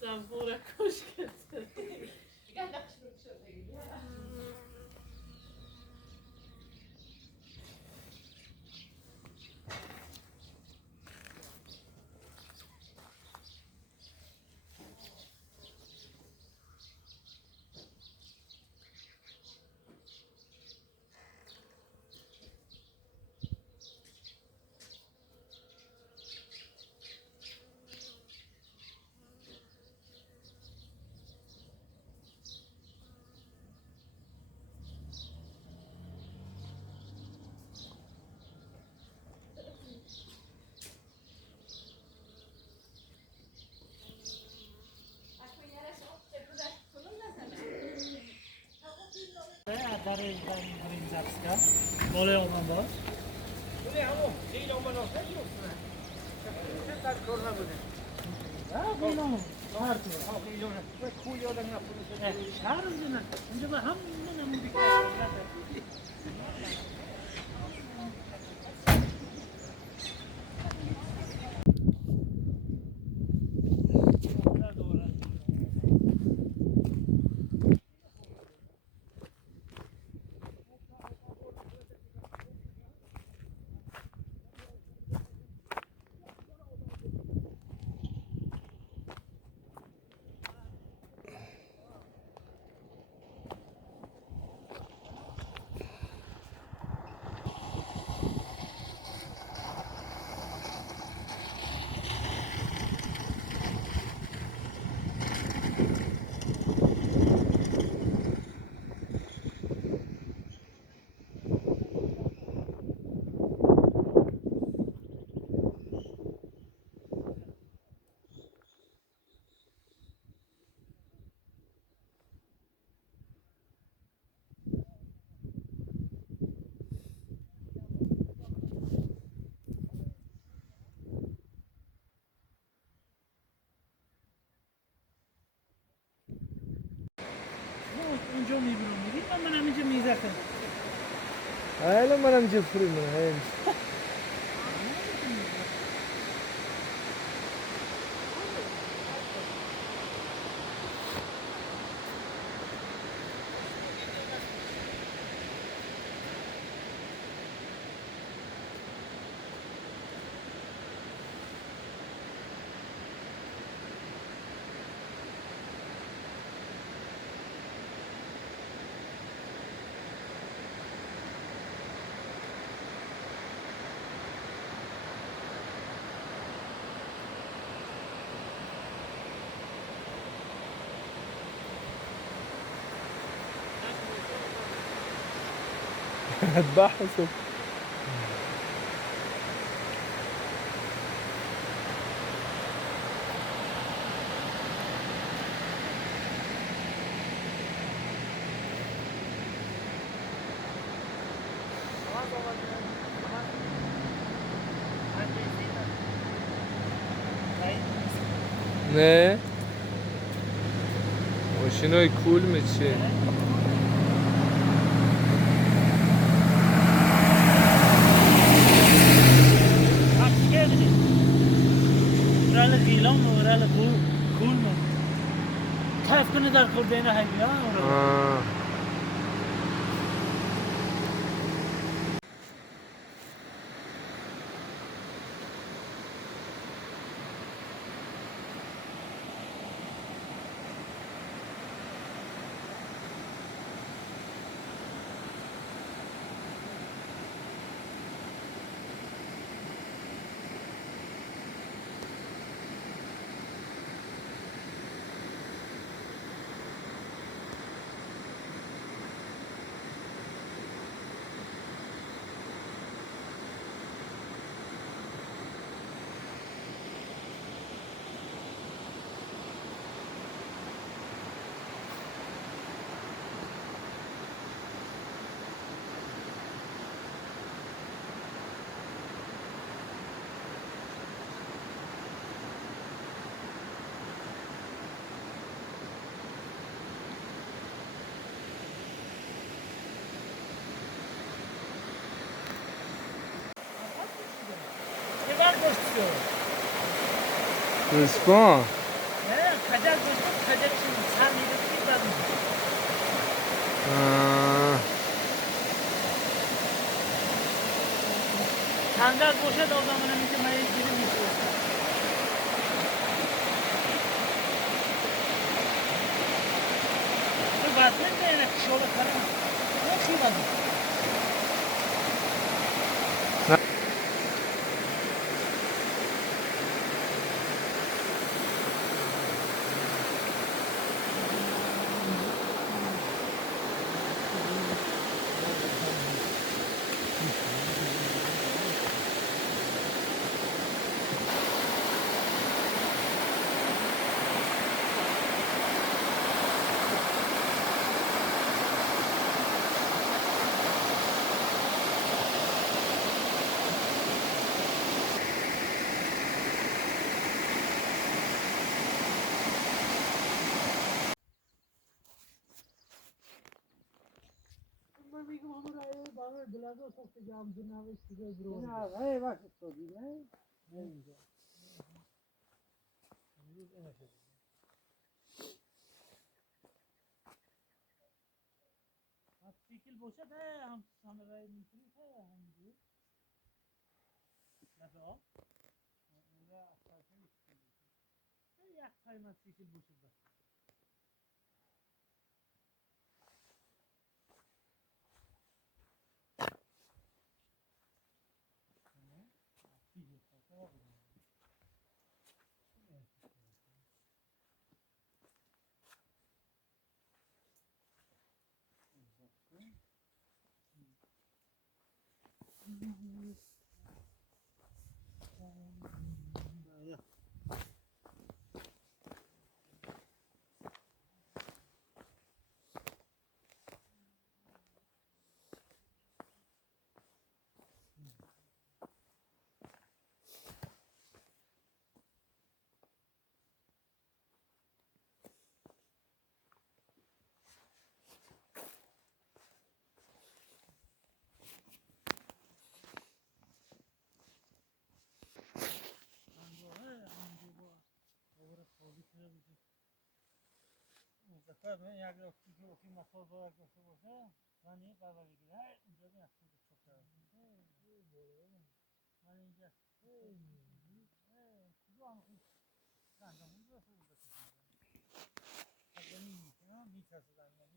Zampura koşkası. Daar is een zakska. Mooi allemaal wat. Nee, hallo. Die nog maar nog. Zet daar corona буде. Ja, gewoon. Waar toe? Ви хуйо так на полу. Şarım dina. Şimdi ben ham bana mı اونجا میبینم میگید من اینجا میذارم الان منم جفری من بحثه نه ماشینای کول میشه ورال گیلان و ورال کول من کیف کنه در خورده حیوان goşt istiyor. Ispan. Ne? Kacak goştu, kacak şimdi sen yedik ki ben. Kangal goşa da o zaman önce mayı gidim istiyor. Bu batın da yine kışoğlu karan. Ne kıymadı? Hey, bak to değil mi? Şekil boşa da ham sanırayı mümkün है हम जी लगाओ Öyle aşağıya gitti. ya kaymak şekil boşa da Zaten ben yani o masal olarak yoksa boşa. Ben niye karar verdim? Hey, ince de yaptım çok severim. ben ince Kulağını kanka bu nasıl olacak? Benim için ama bir sası da annem